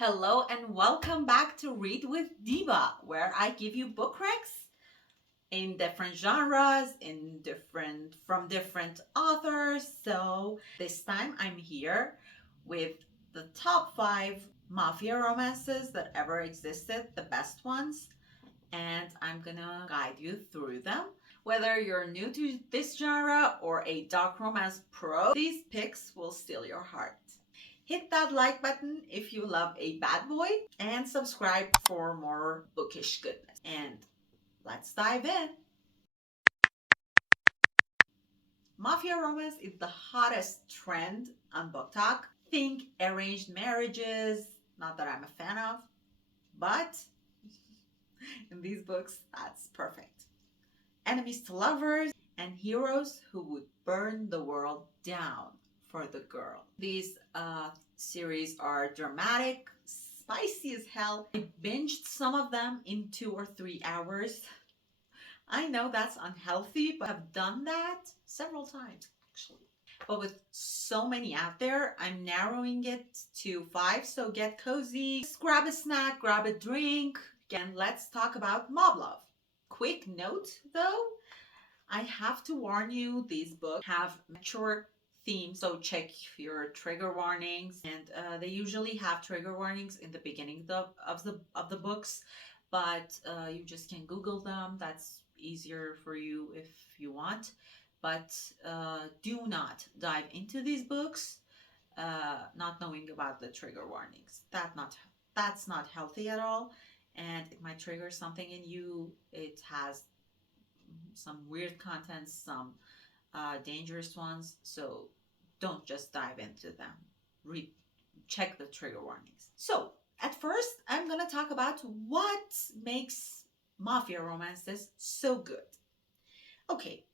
Hello and welcome back to Read with Diiibaaa, where I give you book recs in different genres, from different authors. So this time I'm here with the top 5 mafia romances that ever existed, the best ones, and I'm gonna guide you through them. Whether you're new to this genre or a dark romance pro, these picks will steal your heart. Hit that like button if you love a bad boy and subscribe for more bookish goodness. And let's dive in. Mafia romance is the hottest trend on BookTok. Think arranged marriages, not that I'm a fan of, but in these books, that's perfect. Enemies to lovers and heroes who would burn the world down for the girl. These series are dramatic, spicy as hell. I binged some of them in 2 or 3 hours. I know that's unhealthy, but I've done that several times actually. But with so many out there, I'm narrowing it to 5. So get cozy, just grab a snack, grab a drink, and let's talk about mob love. Quick note though, I have to warn you, these books have mature themes, so check your trigger warnings. And they usually have trigger warnings in the beginning of the books, but you just can Google them. That's easier for you if you want. But do not dive into these books not knowing about the trigger warnings. That's not healthy at all, and it might trigger something in you. It has some weird contents, some dangerous ones. So don't just dive into them. Read, check the trigger warnings. So at first, I'm gonna talk about what makes mafia romances so good. Okay,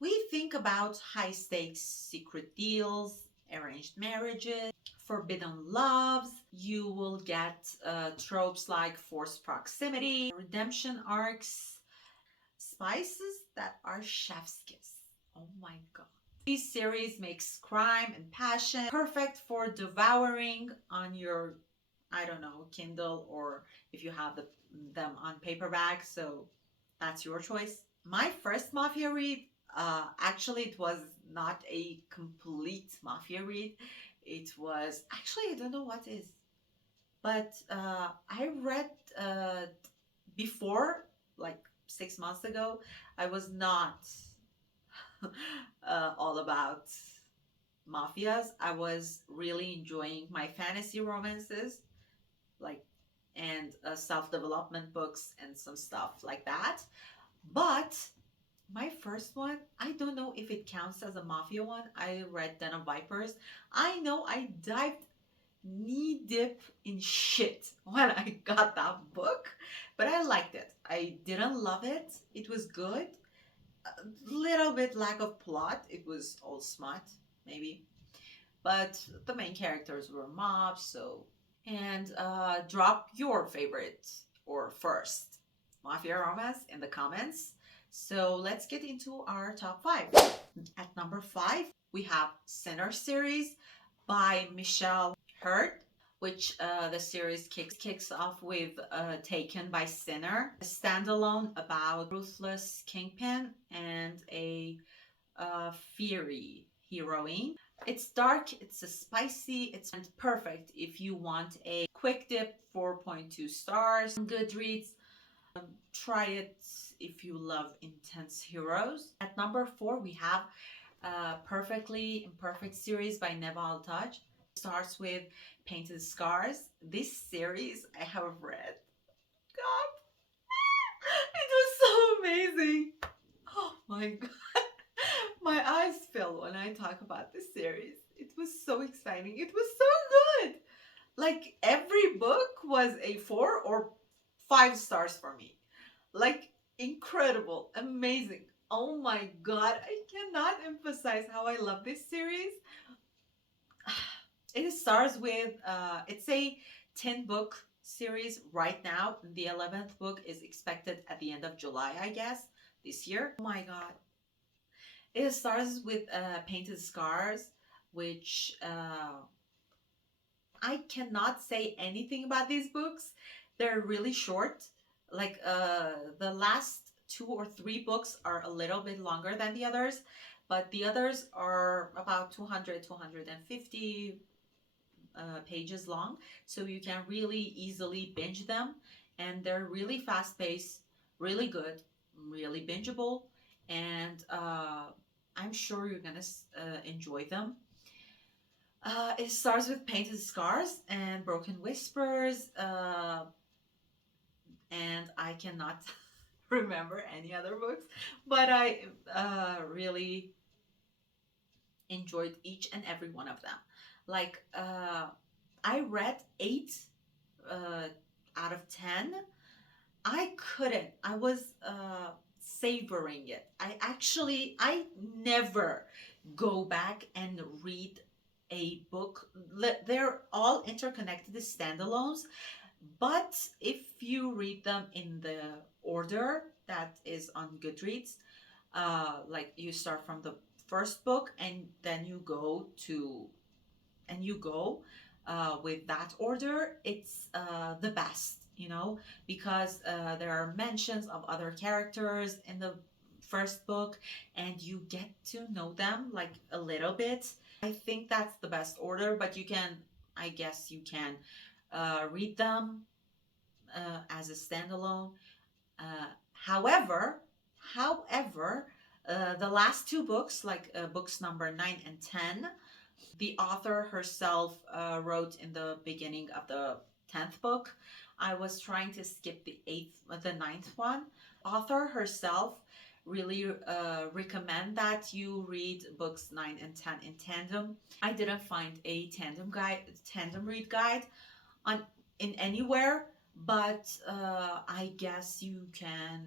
we think about high stakes secret deals, arranged marriages, forbidden loves. You will get tropes like forced proximity, redemption arcs, spices that are chef's kiss. Oh my god. This series makes crime and passion perfect for devouring on your, I don't know, Kindle, or if you have them on paperback. So that's your choice. My first mafia read, actually, it was not a complete mafia read. It was actually, I don't know what is, but I read before, like 6 months ago. I was not all about mafias. I was really enjoying my fantasy romances, like, and self-development books and some stuff like that. But my first one, I don't know if it counts as a mafia one. I read Den of Vipers. I know I dived knee deep in shit when I got that book, but I liked it. I didn't love it. It was good. A little bit lack of plot. It was all smut, maybe. But the main characters were mobs, so. And drop your favorite or first mafia romance in the comments. So let's get into our top 5. At number 5, we have Sinner series by Michelle Hurd, which the series kicks off with Taken by Sinner, a standalone about ruthless kingpin and a fiery heroine. It's dark, it's a spicy, it's perfect if you want a quick dip. 4.2 stars. Goodreads. Try it if you love intense heroes. At number 4, we have Perfectly Imperfect series by Neva Altaj. Starts with Painted Scars. This series I have read. God, it was so amazing. Oh my god. My eyes fill when I talk about this series. It was so exciting. It was so good. Like every book was a 4 or 5 stars for me. Like incredible, amazing. Oh my god, I cannot emphasize how I love this series. It starts with it's a 10 book series right now. The 11th book is expected at the end of July, I guess, this year. Oh my god. It starts with Painted Scars, which I cannot say anything about these books. They're really short. Like the last two or three books are a little bit longer than the others, but the others are about 200, 250 pages long, so you can really easily binge them. And they're really fast paced, really good, really bingeable, and I'm sure you're gonna enjoy them. It starts with Painted Scars and Broken Whispers, and I cannot remember any other books, but I really enjoyed each and every one of them. Like, I read eight uh, out of 10. I couldn't. I was savoring it. I never go back and read a book. They're all interconnected as standalones, but if you read them in the order that is on Goodreads, like you start from the first book and then you go with that order, it's the best, because there are mentions of other characters in the first book and you get to know them like a little bit. I think that's the best order, but I guess you can read them as a standalone. However, the last two books, like books number 9 and 10, the author herself wrote in the beginning of the 10th book. I was trying to skip the ninth one. Author herself really recommend that you read books 9 and 10 in tandem. I didn't find a tandem read guide on in anywhere, but I guess you can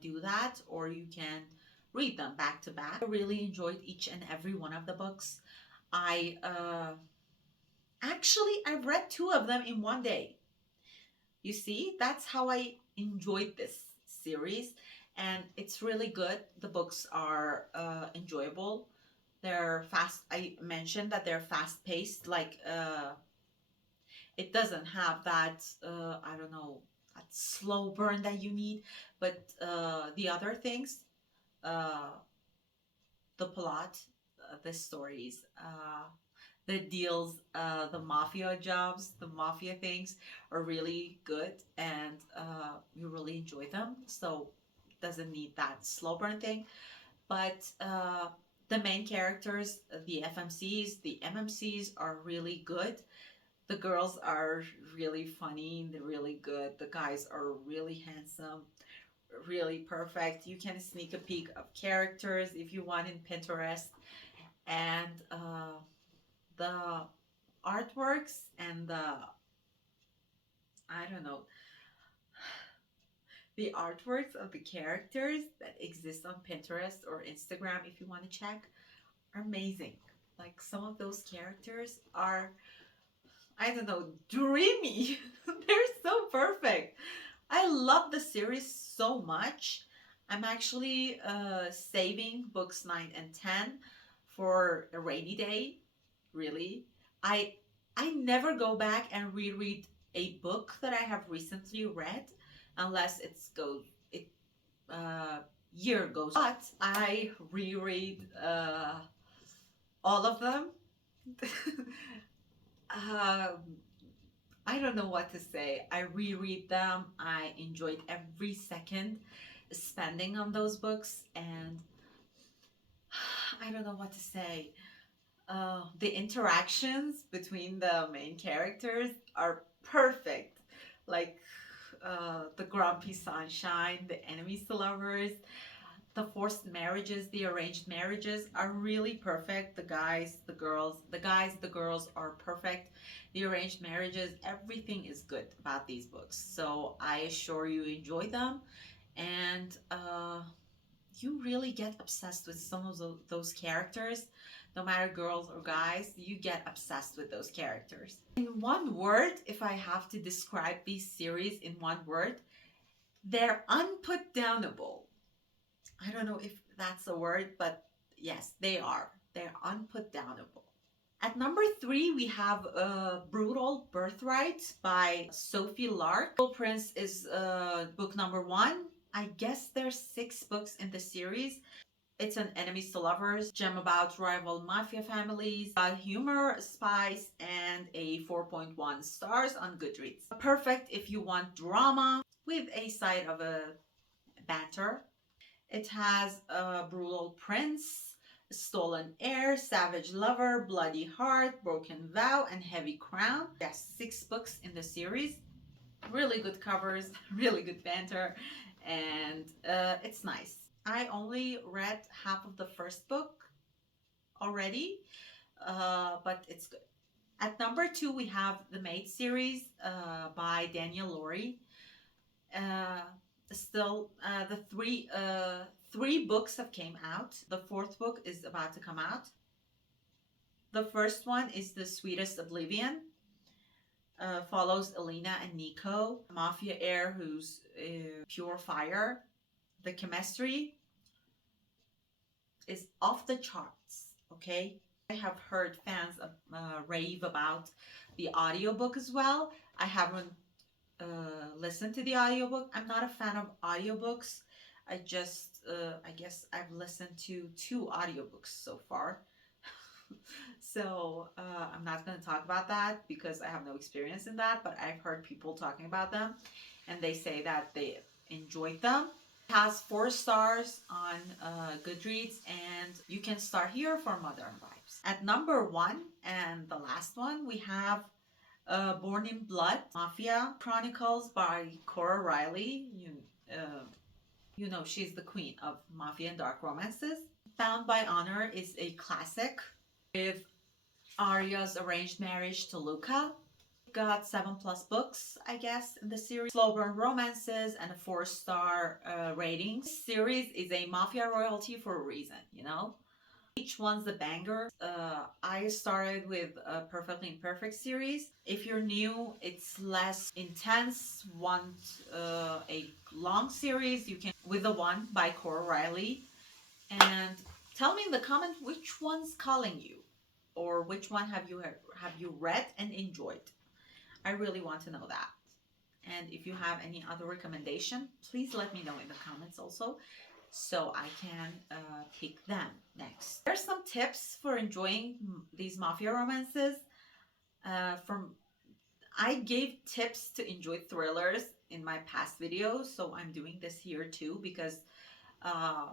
do that, or you can read them back to back. I really enjoyed each and every one of the books. I actually I read two of them in one day. You see, that's how I enjoyed this series, and it's really good. The books are enjoyable. They're fast. I mentioned that they're fast paced. Like it doesn't have that I don't know, that slow burn that you need, but the other things, uh, the plot, the stories, the deals, the mafia jobs, the mafia things are really good, and you really enjoy them. So it doesn't need that slow burn thing. But the main characters, the FMCs, the MMCs are really good. The girls are really funny, they're really good. The guys are really handsome, really perfect. You can sneak a peek of characters if you want in Pinterest. And the artworks and I don't know, the artworks of the characters that exist on Pinterest or Instagram, if you want to check, are amazing. Like some of those characters are, I don't know, dreamy. They're so perfect. I love the series so much. I'm actually saving books 9 and 10 for a rainy day. Really, I I never go back and reread a book that I have recently read, unless it uh, year goes. But I reread all of them. um, I don't know what to say. I reread them. I enjoyed every second spending on those books, and I don't know what to say. The interactions between the main characters are perfect. Like the grumpy sunshine, the enemies to lovers, the forced marriages, the arranged marriages are really perfect. The guys, the girls, the girls are perfect. The arranged marriages, everything is good about these books. So I assure you enjoy them, and you really get obsessed with some of those characters. No matter girls or guys, you get obsessed with those characters. In one word, if I have to describe these series in one word, they're unputdownable. I don't know if that's a word, but yes, they are. They're unputdownable. At number 3, we have Brutal Birthright by Sophie Lark. Little Prince is book number 1. I guess there's 6 books in the series. It's an enemies to lovers gem about rival mafia families, humor, spice, and a 4.1 stars on Goodreads. Perfect if you want drama with a side of a banter. It has a Brutal Prince, Stolen Heir, Savage Lover, Bloody Heart, Broken Vow, and Heavy Crown. Yes, 6 books in the series. Really good covers, really good banter, and it's nice. I only read half of the first book already, but it's good. At number 2, we have the Maid series by Daniel Laurie. Uh, the three books have came out. The fourth book is about to come out. The first one is The Sweetest Oblivion. Follows Elena and Nico, Mafia heir who's pure fire. The chemistry is off the charts, okay? I have heard fans rave about the audiobook as well. I haven't listened to the audiobook. I'm not a fan of audiobooks. I guess I've listened to 2 audiobooks so far. So I'm not going to talk about that because I have no experience in that, but I've heard people talking about them and they say that they enjoyed them. It has 4 stars on Goodreads, and you can start here for modern vibes. At number 1 and the last one, we have Born in Blood, Mafia Chronicles by Cora Riley. You know she's the queen of Mafia and dark romances. Bound by Honor is a classic with Arya's arranged marriage to Luca. Got 7+ books, I guess, in the series. Slow burn romances and a 4-star rating. This series is a Mafia royalty for a reason, you know? Each one's a banger. I started with a Perfectly Imperfect series. If you're new, it's less intense, want a long series, you can with the one by Cora Riley. And tell me in the comments which one's calling you, or which one have you read and enjoyed. I really want to know that. And if you have any other recommendation, please let me know in the comments also, so I can pick them next. There's some tips for enjoying these mafia romances. I gave tips to enjoy thrillers in my past videos, so I'm doing this here too because uh,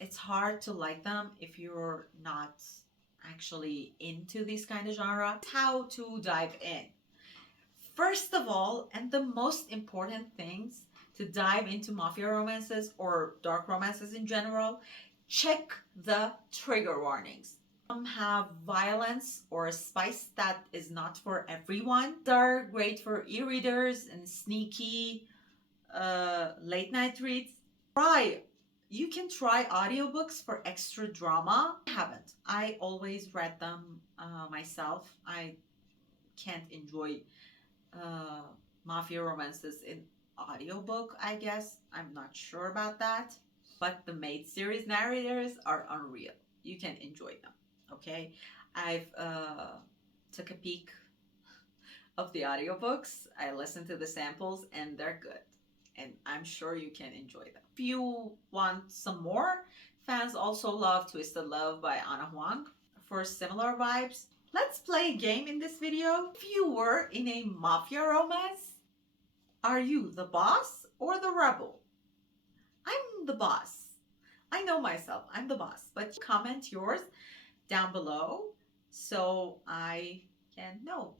it's hard to like them if you're not actually into this kind of genre. How to dive in. First of all, and the most important things to dive into mafia romances or dark romances in general, check the trigger warnings. Some have violence or a spice that is not for everyone. They're great for e-readers and sneaky late night reads. You can try audiobooks for extra drama. I haven't. I always read them myself. I can't enjoy mafia romances in audiobook, I guess. I'm not sure about that. But the Maid series narrators are unreal. You can enjoy them, okay? I've took a peek of the audiobooks. I listened to the samples and they're good. And I'm sure you can enjoy them. If you want some more, fans also love Twisted Love by Ana Huang for similar vibes. Let's play a game in this video. If you were in a mafia romance, are you the boss or the rebel? I'm the boss. I know myself, I'm the boss, but comment yours down below so I can know.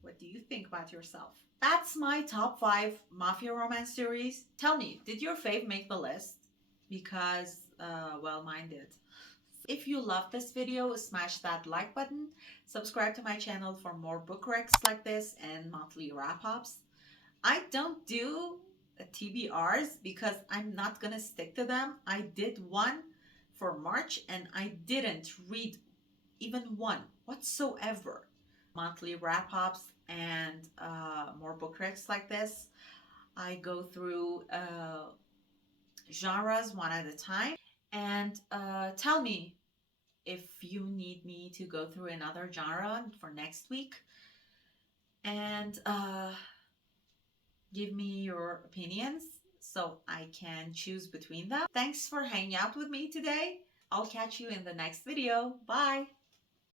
What do you think about yourself? That's my top 5 mafia romance series. Tell me, did your fave make the list? Because, well, mine did. If you loved this video, smash that like button. Subscribe to my channel for more book recs like this and monthly wrap-ups. I don't do TBRs because I'm not gonna stick to them. I did one for March and I didn't read even one whatsoever. Monthly wrap-ups and more book recs like this. I go through genres one at a time. And tell me, if you need me to go through another genre for next week, and give me your opinions so I can choose between them. Thanks for hanging out with me today. I'll catch you in the next video. Bye.